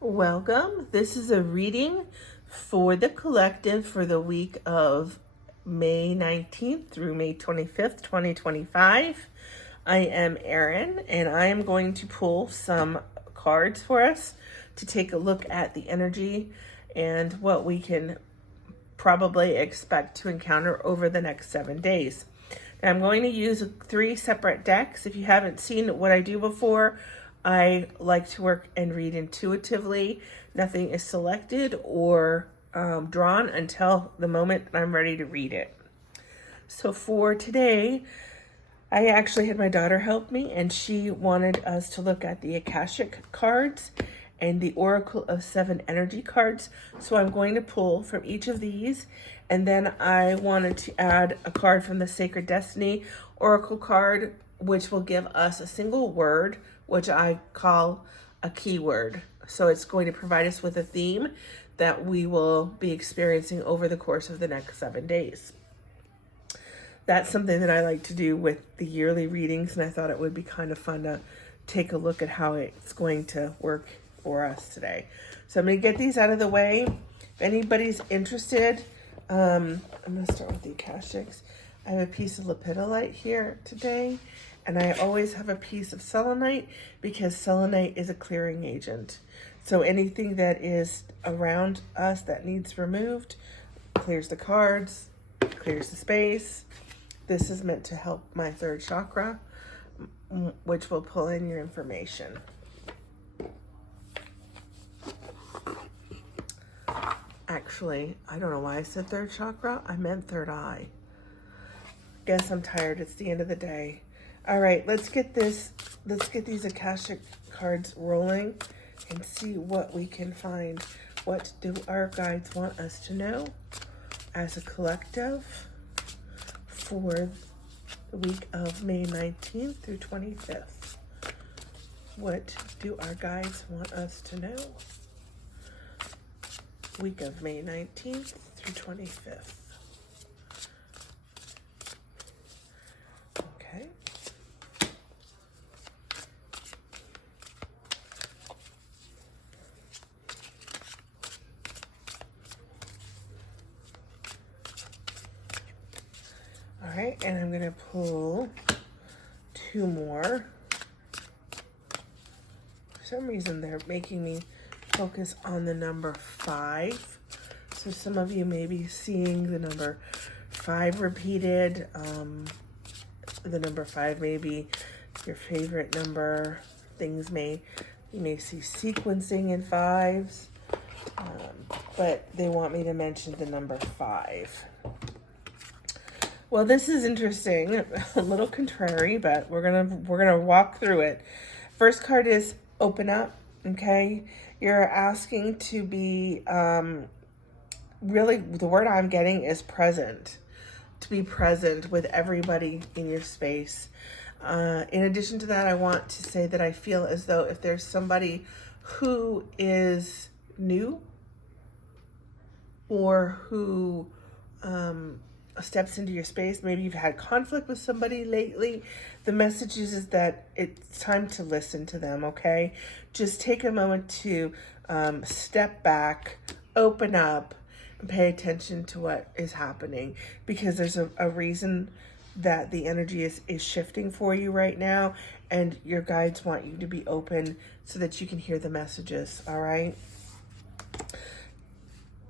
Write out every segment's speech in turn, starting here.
Welcome. This is a reading for the collective for the week of May 19th through May 25th, 2025. I am Erin, and I am going to pull some cards for us to take a look at the energy and what we can probably expect to encounter over the next 7 days. Now, I'm going to use 3 separate decks. If you haven't seen what I do before, I like to work and read intuitively. Nothing is selected or drawn until the moment I'm ready to read it. So for today, I actually had my daughter help me, and she wanted us to look at the Akashic cards and the Oracle of 7 energy cards. So I'm going to pull from each of these, and then I wanted to add a card from the Sacred Destiny Oracle card, which will give us a single word, which I call a keyword. So it's going to provide us with a theme that we will be experiencing over the course of the next 7 days. That's something that I like to do with the yearly readings, and I thought it would be kind of fun to take a look at how it's going to work for us today. So I'm going to get these out of the way. If anybody's interested, I'm going to start with the Akashics. I have a piece of lepidolite here today, and I always have a piece of selenite because selenite is a clearing agent. So anything that is around us that needs removed clears the cards, clears the space. This is meant to help my 3rd chakra, which will pull in your information. Actually, I don't know why I said 3rd chakra. I meant 3rd eye. Guess I'm tired. It's the end of the day. All right, let's get these Akashic cards rolling and see what we can find. What do our guides want us to know as a collective for the week of May 19th through 25th? What do our guides want us to know? Week of May 19th through 25th. Okay. All right, and I'm going to pull 2 more. For some reason, they're making me focus on the number 5. So some of you may be seeing the number 5 repeated. The number 5 may be your favorite number. You may see sequencing in 5s, but they want me to mention the number 5. Well, this is interesting, a little contrary, but we're gonna walk through it. First card is open up. Okay, you're asking to be really, the word I'm getting is present. To be present with everybody in your space. In addition to that, I want to say that I feel as though if there's somebody who is new or who steps into your space, maybe you've had conflict with somebody lately, the message is that it's time to listen to them, okay? Just take a moment to step back, open up, and pay attention to what is happening, because there's a reason that the energy is shifting for you right now, and your guides want you to be open so that you can hear the messages, all right?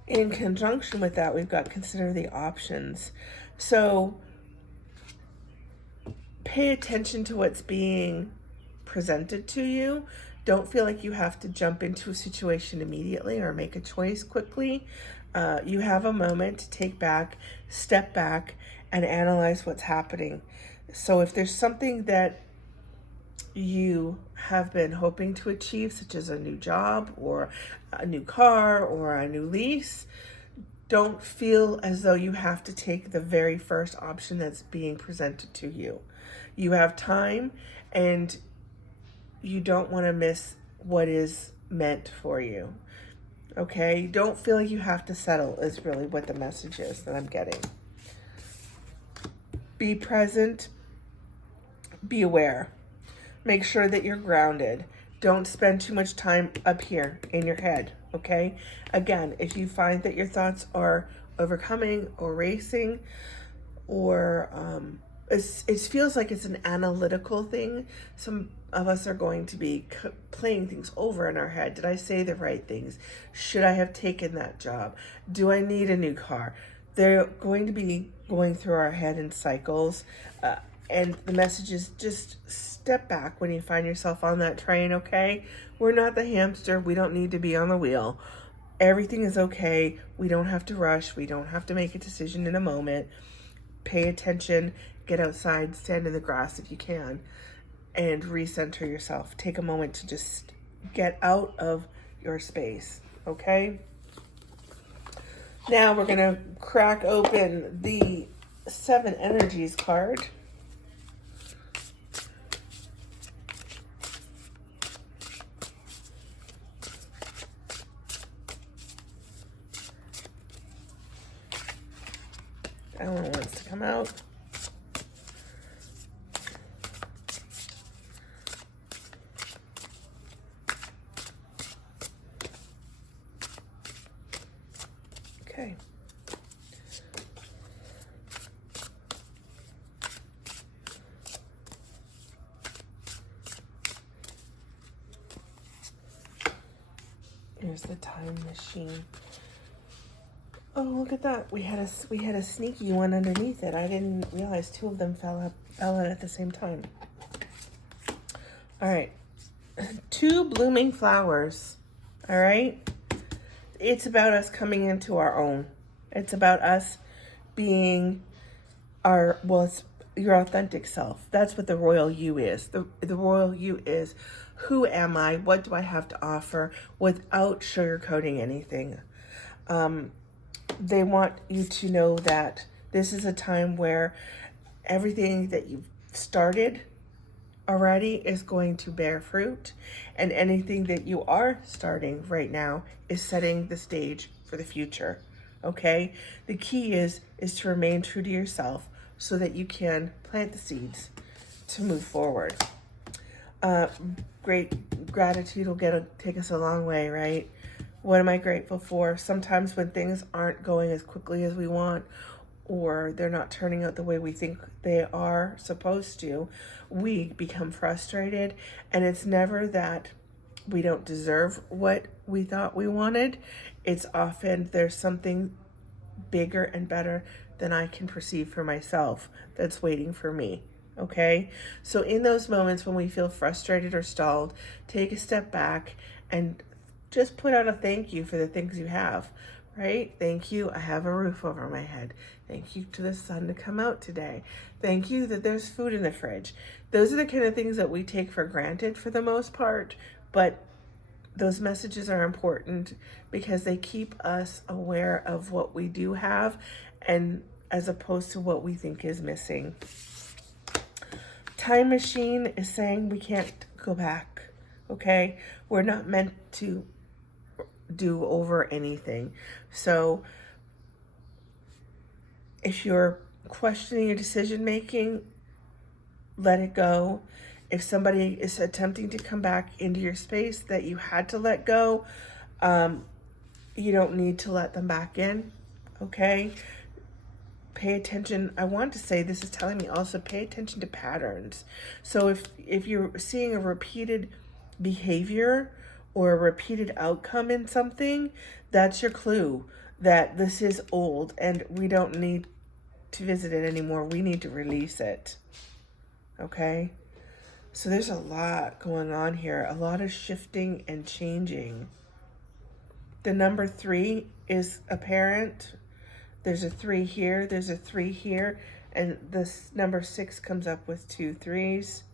In conjunction with that, we've got consider the options. So pay attention to what's being presented to you. Don't feel like you have to jump into a situation immediately or make a choice quickly. You have a moment to step back, and analyze what's happening. So if there's something that you have been hoping to achieve, such as a new job or a new car or a new lease, don't feel as though you have to take the very first option that's being presented to you. You have time, and you don't want to miss what is meant for you. Okay? Don't feel like you have to settle is really what the message is that I'm getting. Be present. Be aware. Make sure that you're grounded. Don't spend too much time up here in your head, okay? Again, if you find that your thoughts are overcoming or racing, or it feels like it's an analytical thing, some of us are going to be playing things over in our head. Did I say the right things? Should I have taken that job? Do I need a new car? They're going to be going through our head in cycles. And the message is just step back when you find yourself on that train, okay? We're not the hamster. We don't need to be on the wheel. Everything is okay. We don't have to rush. We don't have to make a decision in a moment. Pay attention. Get outside. Stand in the grass if you can. And recenter yourself. Take a moment to just get out of your space, okay? Now we're going to crack open the 7 Energies card. That one wants to come out. Okay. Here's the time machine. Oh, look at that. We had a sneaky one underneath it. I didn't realize 2 of them fell out at the same time. All right. 2 blooming flowers. All right. It's about us coming into our own. It's about us being it's your authentic self. That's what the royal you is. The royal you is, who am I? What do I have to offer without sugarcoating anything? They want you to know that this is a time where everything that you've started already is going to bear fruit, and anything that you are starting right now is setting the stage for the future, okay? The key is to remain true to yourself so that you can plant the seeds to move forward. Great gratitude will take us a long way, right? What am I grateful for? Sometimes when things aren't going as quickly as we want, or they're not turning out the way we think they are supposed to, we become frustrated. And it's never that we don't deserve what we thought we wanted. It's often there's something bigger and better than I can perceive for myself that's waiting for me. Okay? So in those moments when we feel frustrated or stalled, take a step back and just put out a thank you for the things you have, right? Thank you, I have a roof over my head. Thank you to the sun to come out today. Thank you that there's food in the fridge. Those are the kind of things that we take for granted for the most part, but those messages are important because they keep us aware of what we do have, and as opposed to what we think is missing. Time machine is saying we can't go back, okay? We're not meant to do over anything. So if you're questioning your decision making, let it go. If somebody is attempting to come back into your space that you had to let go, you don't need to let them back in, okay? Pay attention. I want to say, this is telling me also, pay attention to patterns. So if you're seeing a repeated behavior or a repeated outcome in something, that's your clue that this is old and we don't need to visit it anymore. We need to release it. Okay? So there's a lot going on here, a lot of shifting and changing. The number 3 is apparent. There's a 3 here, there's a 3 here, and this number 6 comes up with 2 3s,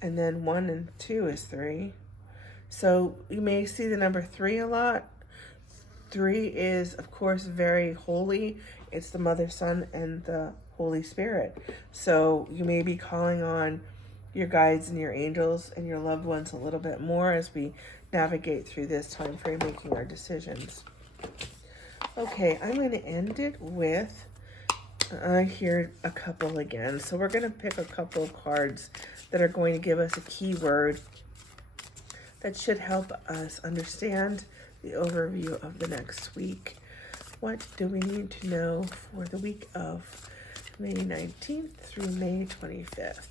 and then 1 and 2 is 3. So you may see the number 3 a lot. 3 is, of course, very holy. It's the Mother, Son, and the Holy Spirit. So you may be calling on your guides and your angels and your loved ones a little bit more as we navigate through this time frame making our decisions. Okay, I'm going to end it with, I hear a couple again. So we're going to pick a couple of cards that are going to give us a keyword that should help us understand the overview of the next week. What do we need to know for the week of May 19th through May 25th?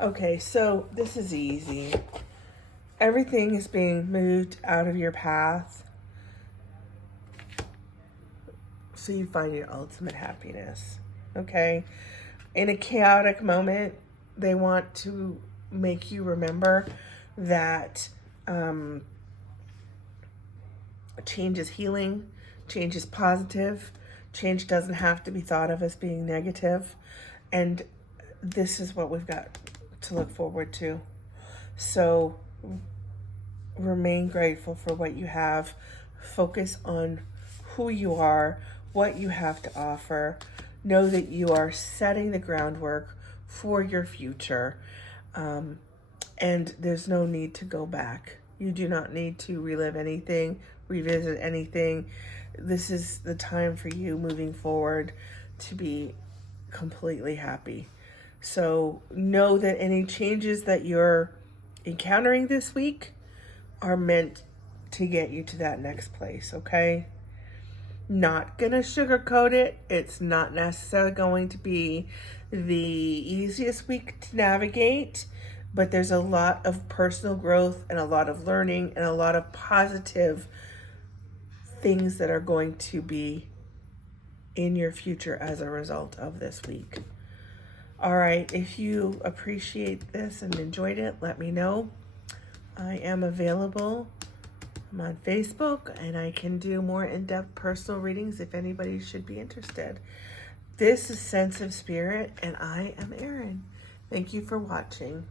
Okay, so this is easy. Everything is being moved out of your path so you find your ultimate happiness. Okay? In a chaotic moment, they want to make you remember that change is healing, change is positive, change doesn't have to be thought of as being negative, and this is what we've got to look forward to. So remain grateful for what you have. Focus on who you are, what you have to offer. Know that you are setting the groundwork for your future, and there's no need to go back. You do not need to relive anything, revisit anything. This is the time for you moving forward to be completely happy. So know that any changes that you're encountering this week are meant to get you to that next place, okay? Not gonna sugarcoat it. It's not necessarily going to be the easiest week to navigate, but there's a lot of personal growth and a lot of learning and a lot of positive things that are going to be in your future as a result of this week. All right, if you appreciate this and enjoyed it, let me know. I am available. I'm on Facebook, and I can do more in-depth personal readings if anybody should be interested. This is Sense of Spirit, and I am Erin. Thank you for watching.